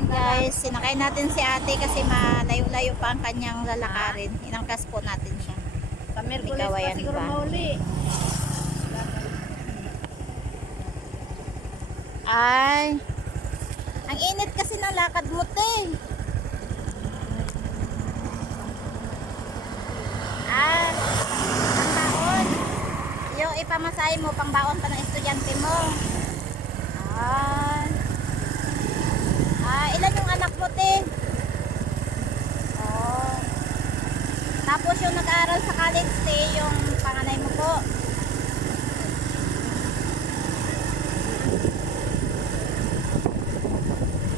Ayan guys, sinakay natin si ate kasi malayo-layo pa ang kanyang lalakarin. Inangkas po natin siya. Ikaw, pa siguro pa. mauli. Ay, ang init kasi ng lakad mo, te. Ah, ang baon. Yung ipamasahe mo, pang baon pa ng estudyante mo. Ah, ah ilan yung anak mo, te? Oh. Tapos yung nag-aaral sa college, te, yung panganay mo po.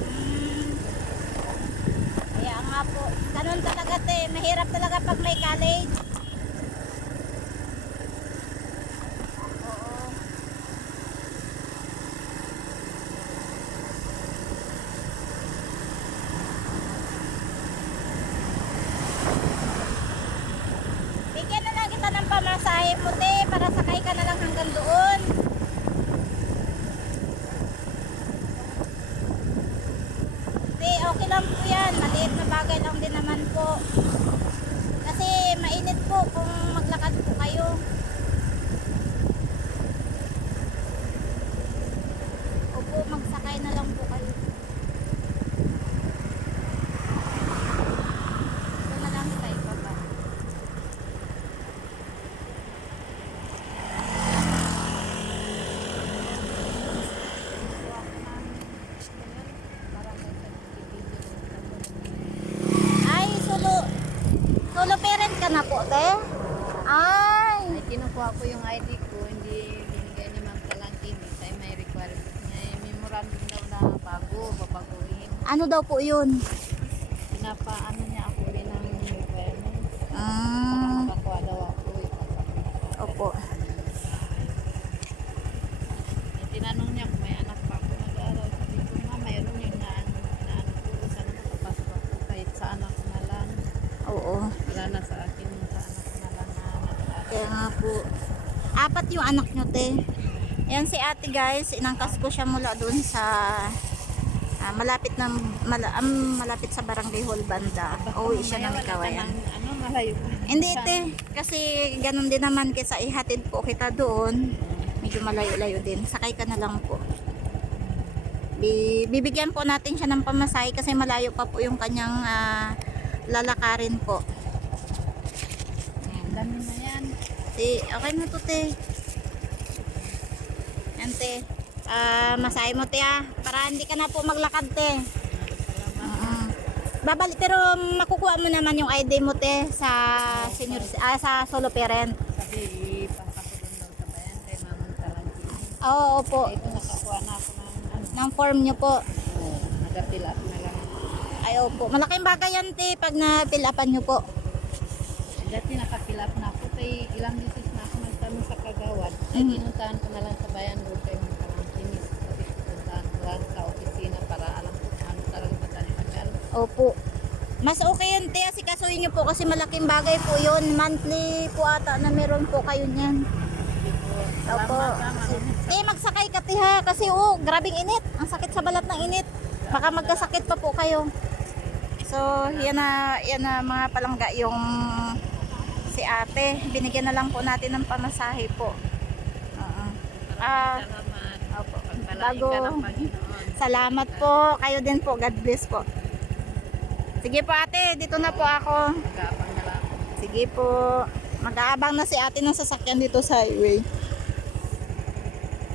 Mm. Kaya nga po, ganun talaga te, mahirap talaga pag may college. Oo. Bigyan na lang kita ng mo te, para sakay ka na lang hanggang doon. Okay lang po yan. Maliit na bagay lang din naman po. Kasi mainit po kung maglakad po kayo. Opo, magsakay na lang po kayo. Ito na lang sa iba pa. Ay, solo, solo parent ka na po, te? Ay, Ay, kinukuha ko yung ID ko, hindi binigay ni Ma'am Talangkin. Kasi may requirement. May memorandum daw na bago, babaguhin. ano daw po yun? Pinapaano niya ako rin ng requirement. Para Ah, makakuha daw ako. ipapakita. opo. Eh, tinanong niya kung may anak pa ako nag-aaral. Sabi ko, ma, mayroon yung na, na ano ko. Sana makapasok ako kahit sa anak ko na lang. Oo. Wala na sa akin yung sa anak ko na lang na nag-aaral. Kaya nga po. Apat yung anak nyo, te. Yan si ate guys, inangkas ko siya mula dun sa ah, malapit ng mala, am- malapit sa Barangay Hall banda. Uwi siya ng Kawayan. Ano, malayo. Hindi te, kasi ganun din naman kaysa ihatid po kita doon. Medyo malayo-layo din. Sakay ka na lang po. Bi- bibigyan po natin siya ng pamasahe kasi malayo pa po yung kanyang ah, lalakarin po. Dami na. Te, okay na to te. Yan te. Ah, masahe mo te ah. Para hindi ka na po maglakad te. Oo. Babalik pero makukuha mo naman yung ID mo te sa senior ah, sa solo parent. Sabi, ipasa ko doon sa bayan kay. Oo, opo. Ito nakakuha na ako ng ano. Ng form nyo po. Oh, nag-fill up na lang. Ay, opo. Malaking bagay yan te pag na-fill upan nyo po. Dati naka-fill up na ako kay ilang beses na ako nagtanong sa kagawad. Ay, Mhm. pinuntahan ko na lang sa bayan road kay Ma'am Talangkin. Sabi ko puntahan ko lang sa opisina para alam ko kung ano talaga ba tayo mag Opo. Mas okay yun te, kasi kasuhin nyo po kasi malaking bagay po yun. Monthly po ata na meron po kayo niyan. Opo. Eh, magsakay ka te ha. Kasi oh, grabing init. Ang sakit sa balat ng init. Baka magkasakit pa po kayo. So, yan na, yan na mga palangga yung si ate. Binigyan na lang po natin ng pamasahe po. Ah, Salamat. opo. Bago, salamat po. Kayo din po. God bless po. Sige po ate, dito na po ako. Sige po. Mag-aabang na si ate ng sasakyan dito sa highway.